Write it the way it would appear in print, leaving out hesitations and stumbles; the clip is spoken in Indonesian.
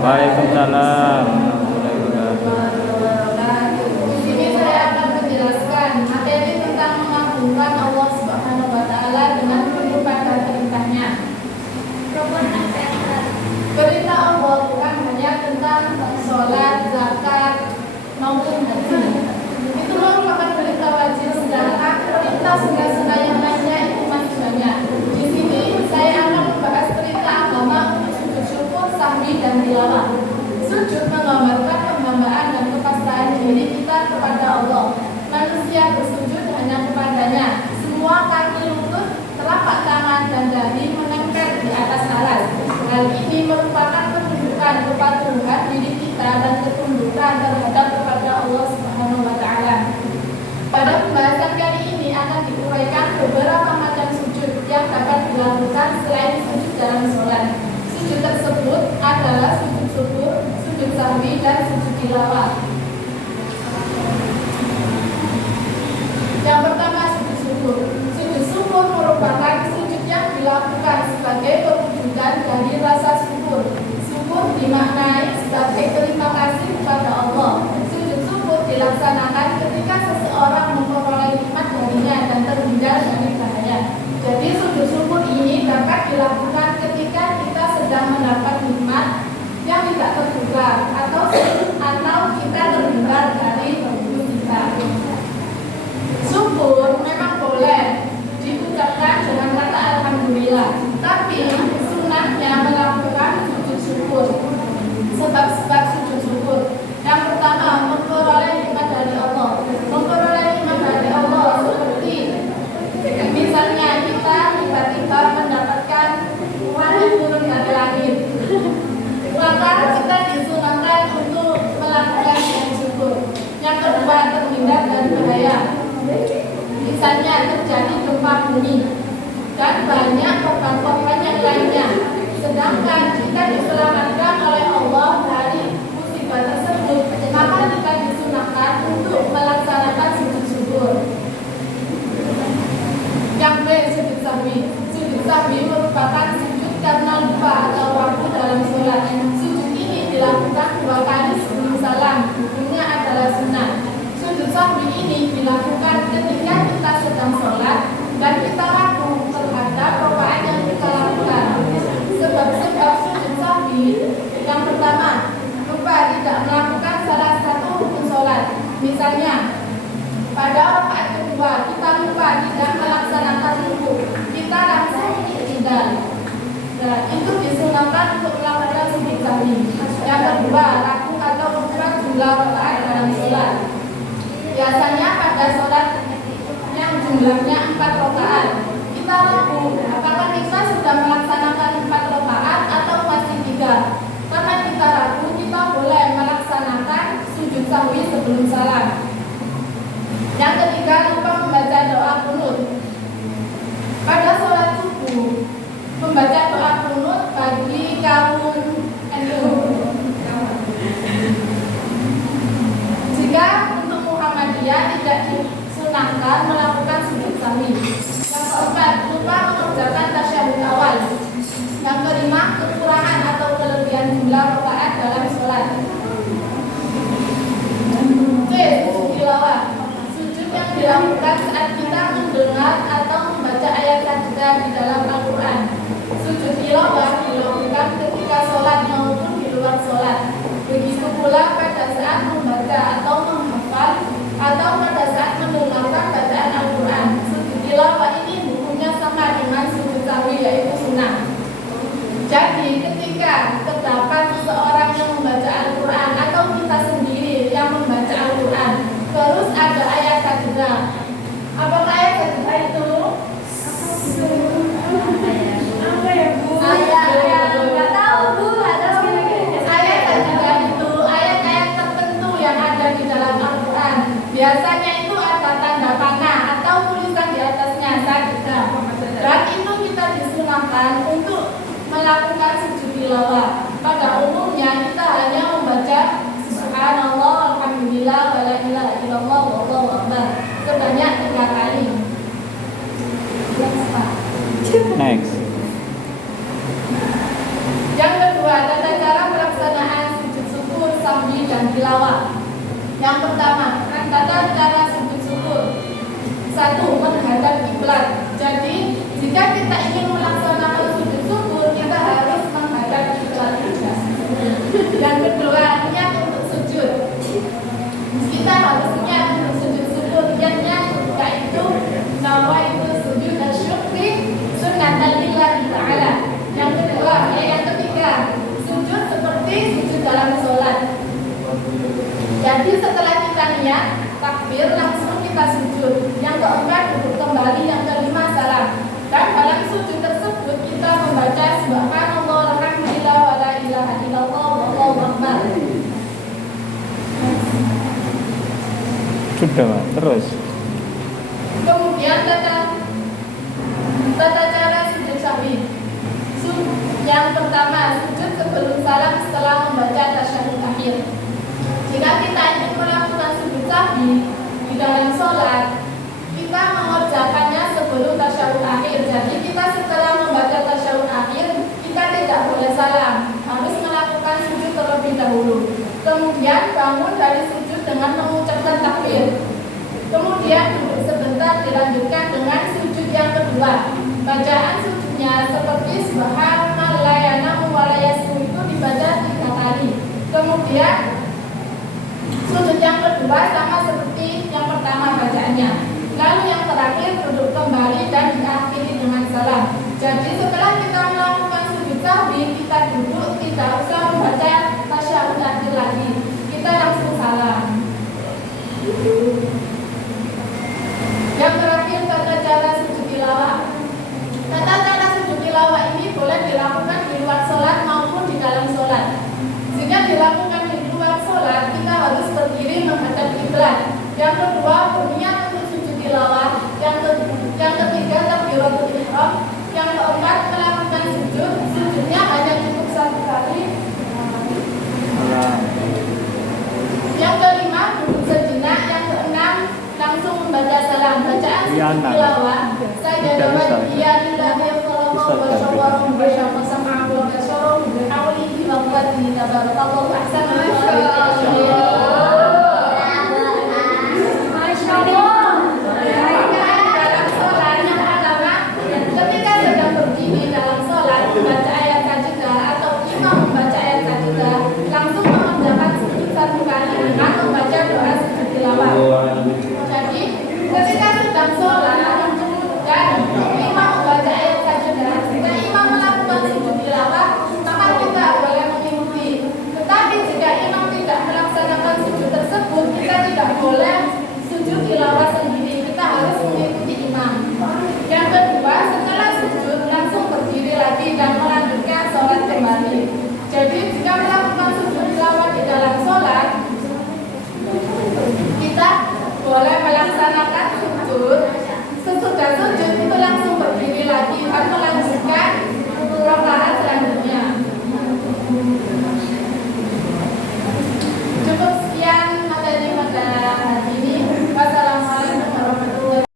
Waalaikumsalam. Di sini saya akan menjelaskan materi tentang mengagungkan Allah Subhanahu wa taala dengan tunduk pada perintahnya. Perintah Allah bukan hanya tentang sholat, zakat, maupun haji. Itu merupakan perintah wajib, sedangkan perintah sunnah-sunnah yang lainnya itu manusianya. Di sini saya akan membahas perintah agama untuk sujud syukur, sahwi, dan tilawah. Sujud menggambarkan penghambaan dan kepasrahan diri kita kepada Allah. Manusia bersujud hanya kepadanya. Semua kaki lutut, telapak tangan, dan dahi menempel di atas alas. Hal ini merupakan penunjukan kepatuhan diri kita dan ketundukan terhadap kepada Allah Subhanahu wa taala. Pada pembahasan kali ini akan diuraikan beberapa macam sujud yang dapat dilakukan selain sujud dalam sholat. Sujud tersebut adalah sujud syukur, sujud sahwi, dan sujud tilawah. Yang pertama, sujud syukur. Sujud syukur merupakan sujud yang dilakukan sebagai perwujudan dari rasa syukur. Syukur dimaknai sebagai terima kasih kepada Allah. Sujud syukur dilaksanakan ketika seseorang memperoleh nikmat darinya dan terhindar dari bahaya. Jadi sujud syukur ini dapat dilakukan ketika kita sedang mendapat nikmat yang tidak terduga atau kita terhindar dari musibah. Syukur memang boleh diucapkan dengan kata alhamdulillah, tapi sunnahnya melakukan sujud syukur. Sebab-sebab sujud syukur. Yang pertama, memperoleh nikmat dari Allah. Memperoleh nikmat dari Allah seperti misalnya kita tiba-tiba mendapatkan uang yang turun dari langit, maka kita disunahkan untuk melakukan sujud syukur. Yang kedua, terhindar dari bahaya. Misalnya terjadi gempa bumi dan banyak korban-korban yang lainnya. Sedangkan kita diselamatkan oleh Allah dari musibah tersebut, maka kita disunahkan untuk melaksanakan sujud syukur. Yang B, sujud sahwi. Sujud sahwi merupakan sujud karena lupa atau waktu dalam sholat. Sujud ini dilakukan 2 kali sebelum salam. Hukumnya adalah sunnah. Sujud sahwi ini dilakukan ketika kita sedang sholat dan kita ragu terhadap rokaat yang kita lakukan. Sebab-sebab sujud sahwi, yang pertama, lupa tidak melakukan salah satu rukun sholat. Misalnya, pada rakaat kedua kita lupa tidak melaksanakan rukuk, kita langsung iktidal. Nah, itu disunahkan untuk melakukan sujud sahwi. Yang kedua, ragu atau lupa jumlah rakaat dalam sholat. Biasanya pada sholat yang jumlahnya 4 rakaat, kita ragu apakah kita sudah melaksanakan 4 rakaat atau masih 3. Karena kita ragu, kita boleh melaksanakan sujud sahwi sebelum salam. Yang ketiga, lupa membaca doa qunut. Pada sholat subuh, membaca doa qunut bagi kaum NU. Jika untuk Muhammadiyah tidak disunahkan melakukan sujud sahwi. Yang keempat, lupa mengerjakan tasyahud awal. Yang kelima, kekurangan atau kelebihan jumlah rakaat dalam sholat. C, sujud tilawah. Sujud yang dilakukan saat kita mendengar atau membaca ayat sajdah di dalam Al-Quran. Sujud tilawah dilakukan ketika sholat maupun di luar sholat. Begitu pula pada saat membaca atau menghafal atau pada saat mendengarkan bacaan Al-Quran. Sujud tilawah ini hukumnya sama dengan sujud sahwi, yaitu sunnah. Jadi ketika terdapat seseorang yang membaca Al-Quran atau kita sendiri yang membaca Al-Quran, terus ada ayat sajdah. Apakah ayat sajdah itu? Apa ya Bu? Ayat nggak tahu Bu. Ayat sajdah itu ayat-ayat tertentu yang ada di dalam Al-Quran. Biasanya itu ada tanda panah atau tulisan di atasnya sajdah. Dan itu kita disunahkan untuk melakukan sujud tilawah. Pada umumnya kita hanya membaca subhanallah, alhamdulillah, wa la ilaha illallah, wallahu akbar sebanyak 3 kali. Next. Yang kedua, tata cara pelaksanaan tilawah. Yang pertama, tata cara sujud syukur. 1. Menghadap kiblat. Jadi, jika kita ingin melaksanakan sujud syukur, kita harus menghadap kiblat juga. Yang kedua, niat untuk sujud. Kita harus niat untuk sujud syukur. Niatnya yaitu nawaitu sujud syukri sunnatan lillahi ta'ala. Yang ketiga, sujud seperti sujud dalam sholat. Jadi setelah kita niat takbir langsung kita sujud. Yang keempat duduk kembali. Yang kelima salam. Dan dalam sujud tersebut kita membaca subhanallah alhamdulillah wa la ilaha illallah wallahu akbar. Sudah, terus. Kemudian tata cara sujud sahwi. Yang pertama, sujud sebelum salam setelah membaca tasyahud akhir. Jika kita ingin melakukan sujud sahwi di dalam sholat, kita mengerjakannya sebelum tasyahud akhir. Jadi kita setelah membaca tasyahud akhir, kita tidak boleh salam, harus melakukan sujud terlebih dahulu. Kemudian bangun dari sujud dengan mengucapkan takbir. Kemudian duduk sebentar, dilanjutkan dengan sujud yang kedua. Bacaan sujudnya seperti subhanallah yanamu wa la yasu itu dibaca 3 kali. Kemudian sujud yang kedua sama seperti yang pertama bacaannya. Lalu yang terakhir duduk kembali dan diakhiri dengan salam. Jadi setelah kita melakukan sujud sahwi, kita duduk, tidak usah membaca tasyahud akhir lagi. Kita langsung salam. Yang terakhir tata cara sujud tilawah. Tata cara sujud tilawah ini boleh dilakukan di luar sholat maupun di dalam sholat. Jika dilakukan di luar sholat, kita harus berdiri menghadap kiblat. Yang kedua, berniat untuk sujud tilawah. Yang ketiga, takbiratul ihram. Yang keempat, melakukan sujud. Sujudnya hanya cukup 1 kali. Yang kelima, duduk sejenak. Yang keenam, langsung membaca salam. Bacaan sujud tilawah. Saya jawab iya lillahi wa sallallahu wa syawwarum wa syawwa sam'ahu wa syawwarum bi hawlihi wa quwwatihi tabaarakallah